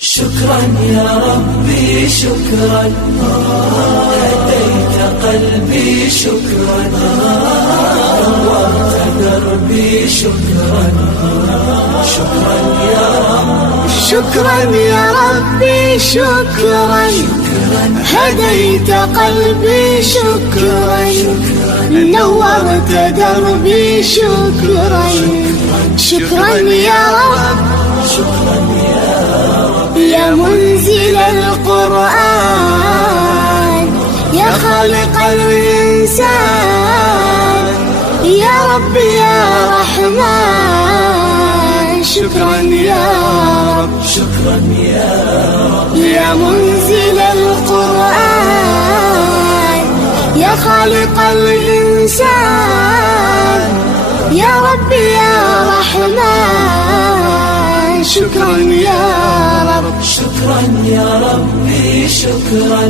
شكرا يا ربي شكرا، هديت قلبي شكرا، نورت دربي شكرا. شكرا يا رب، شكرا يا ربي شكرا، هديت قلبي شكرا، نورت دربي شكرا. شكرا يا رب، شكرا يا رب، يا منزل القرآن، يا خالق الإنسان، يا رب يا رحمن. شكرا يا رب، شكرا يا رب، يا منزل القرآن، يا خالق الإنسان، يا رب يا رحمن. شكرا يا رب، شكرا يا ربي شكرا،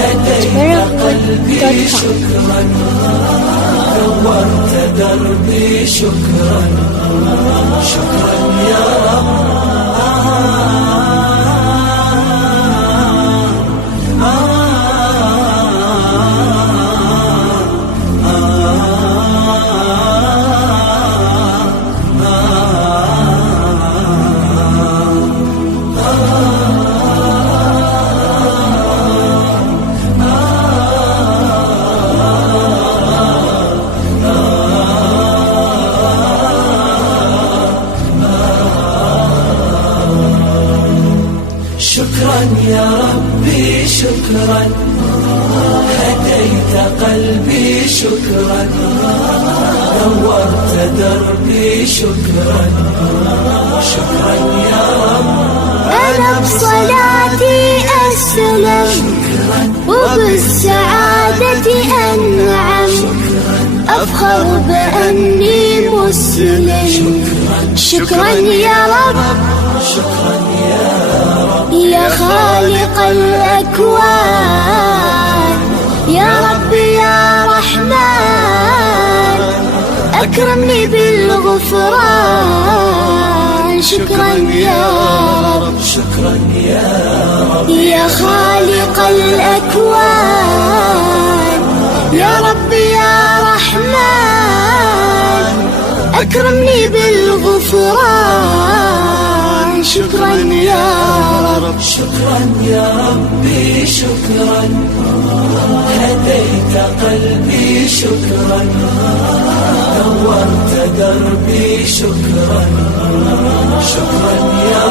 هديت قلبي شكرا، نورت دربي شكرا. شكرا يا رب، شكرا يا ربي شكرا، هديت قلبي شكرا، نورت دربي شكرا. شكرا يا رب، أنا بصلاتي أسلم، وبالسعادة أنعم، أفخر بأني مسلم. شكرا يا رب، شكرا يا رب، يا خالق الأكوان، يا رب يا رحمن، أكرمني بالغفران. شكرا يا رب، شكرا يا رب، يا خالق الأكوان، يا رب يا رحمن، أكرمني بالغفران. شكرا يا رب، شكرا يا ربي شكرا، هديت قلبي شكرا، نورت دربي شكرا. شكرا يا